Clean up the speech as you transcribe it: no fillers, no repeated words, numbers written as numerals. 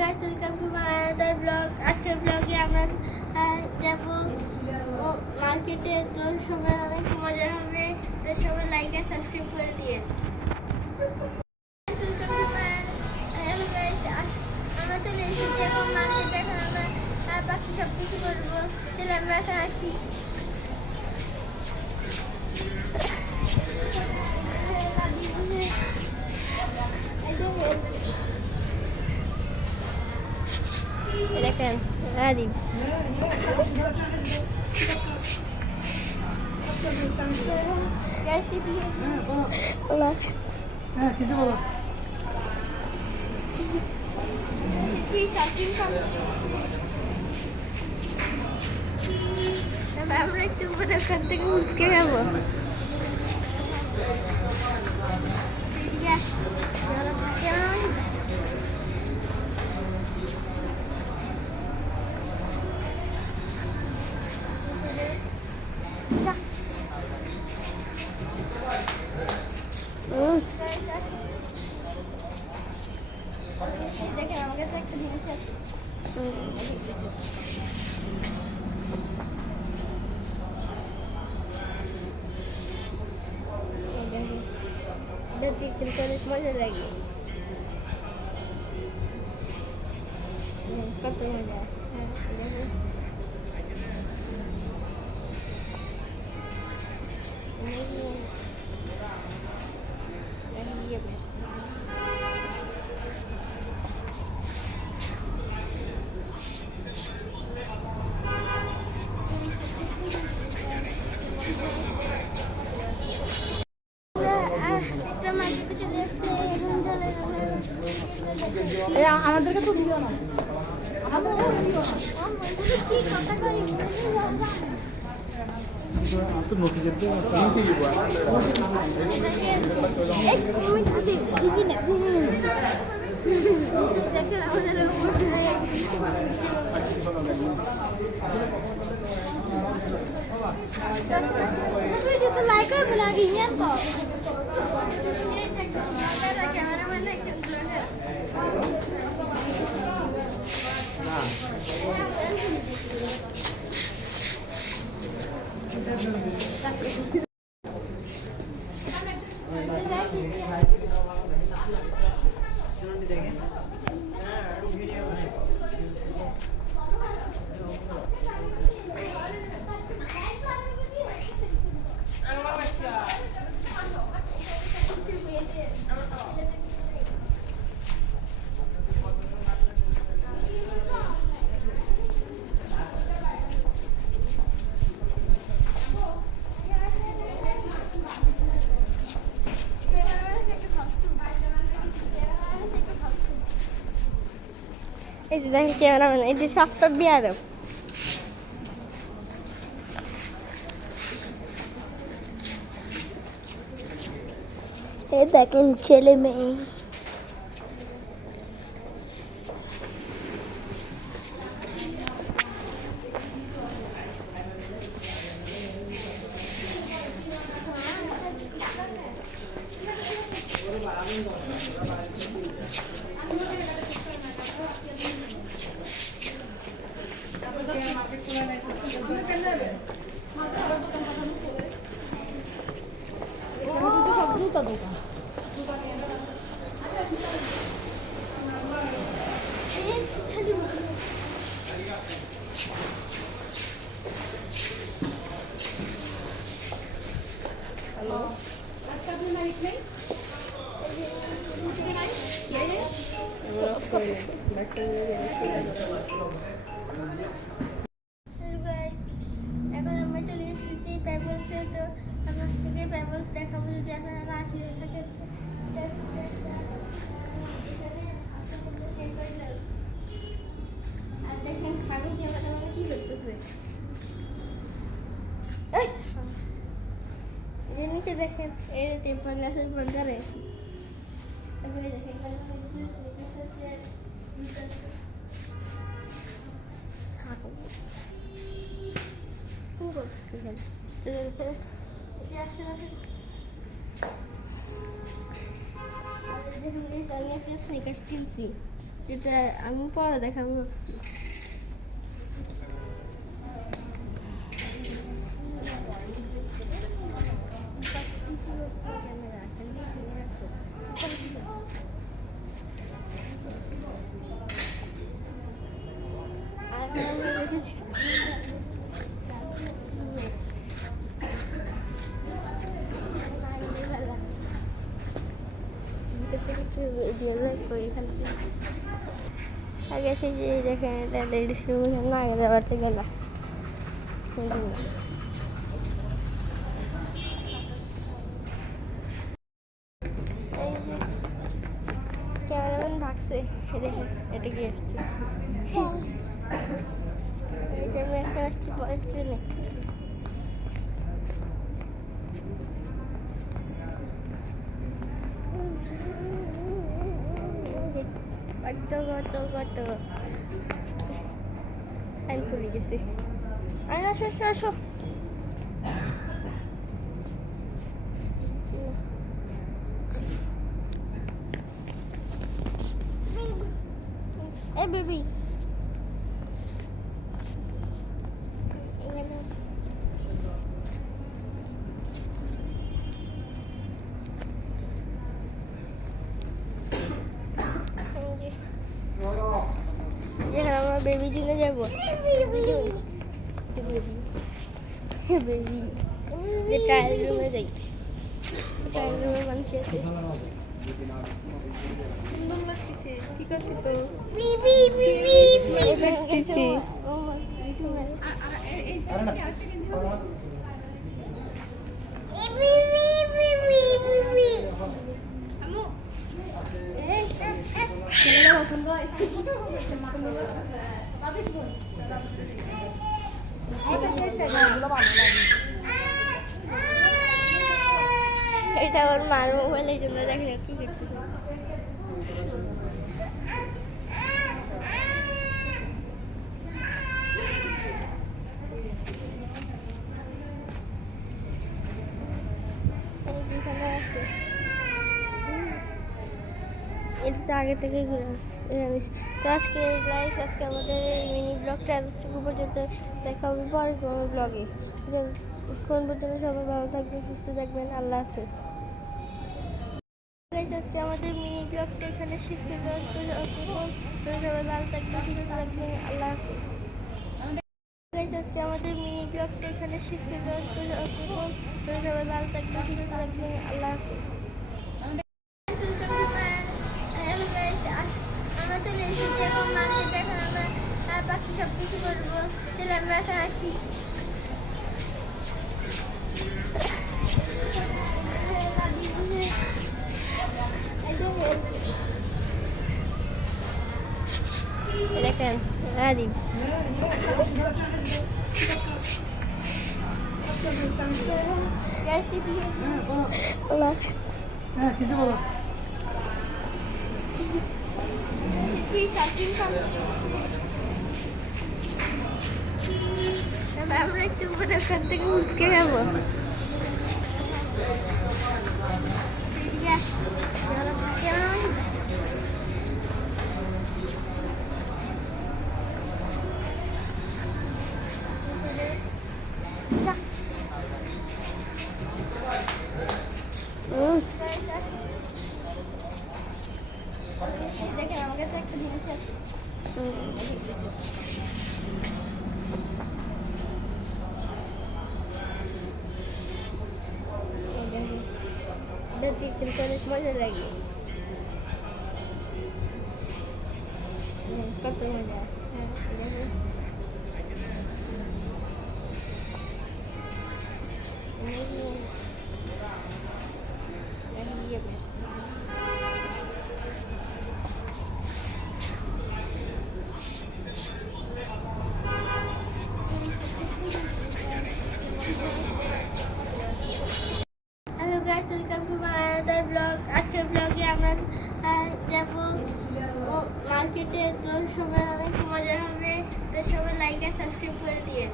Guys, welcome to my another blog. আজকের ব্লগে আমরা যাব মার্কেটে। তো সবাই অনেক মজা হবে, তো সবাই লাইক আর সাবস্ক্রাইব করে দিয়ে। হ্যালো গাইস, আমরা চলে এসেছি এখন মার্কেটে। এখন আমরা বাকি সব কিছু করবো। চলে আমরা এখন আসি। দেখেন রাজীব কিছু বলো। আমরা একটু ওখান থেকে মুসকে যাবো। দেখেন আমার কাছে একটা জিনিস আছে। খেলতে অনেক মজা লাগে। কত মজা। আমাদেরকে তো দিও না। লাইক করবে না রিনিয়ান তো এই যে দেখেন ক্যামেরাম্যান, এই যে সস্তা বিয়ারব। এই দেখেন ছেলে মেয়ে। এখন আমরা চলে এসেছি প্যাবলসে। তো আমরা থেকে প্যাবলস দেখাবো যদি আপনারা আসে থাকে। আর দেখেন ছাগলটি আমাদের মানে কি করতেছে। এর নিচে দেখেন এর টেম্পার গ্লাসের বন্ধ রয়েছে। তারপরে দেখেন ছাগল খুব অবস্থা। আমি একটা স্নিকার্স কিনছি। এটা আমি পরে দেখাবো ভাবছি। আগে সেই যে দেখেন এটা লেডিস রুম না আগে যাওয়াতে গেল ক্যামেরাম্যান ভাগছে দেখেন এটা কি আসছে এটা আমি এখন আসছি বয়স ট্রেনে কত আমি পড়ে গেছি আসো আসো আসো এই বেবি আমরা বেবি দিনে যাবো বেবি যে ট্রায়াল রুমে যাই ট্রায়াল রুমে মানুষ আছে সুন্দর লাগতেছে ঠিক আছে তো এটা ওর মার মোবাইলের জন্য দেখে একটু দেখতে এটা আগে থেকে ঘুরে তো আজকে লাইফ আজকে আমাদের এই মিনি ব্লগটা এতটুকু পর্যন্ত দেখা হবে পরে কোনো ব্লগে কোন পর্যন্ত সবাই ভালো থাকবেন সুস্থ থাকবেন আল্লাহ হাফেজ আজকে আমাদের মিনি ব্লগটা এখানে শেষ করবো সবাই ভালো থাকবেন সুস্থ থাকবেন আল্লাহ হাফেজ আজকে আমাদের মিনি ব্লগটা এখানে শেষ করবো সবাই ভালো থাকবেন সুস্থ থাকবেন আল্লাহ হাফেজ আমরা চলে এসেছি এখন মার্কেটে এখন আমরা বাকি সব কিছু করবো চলে আমরা এখন আসি দেখেন রাজীব কিছু বলো আমরা একটু ওখান থেকে মুসকে যাবো দেখেন আমার কাছে একটা জিনিস আছে খেলতে অনেক মজা লাগে কত মজা আজকের ব্লগে আমরা যাবো মার্কেটে তো সবাই অনেক মজা হবে তো সবাই লাইক আর সাবস্ক্রাইব করে দিয়ে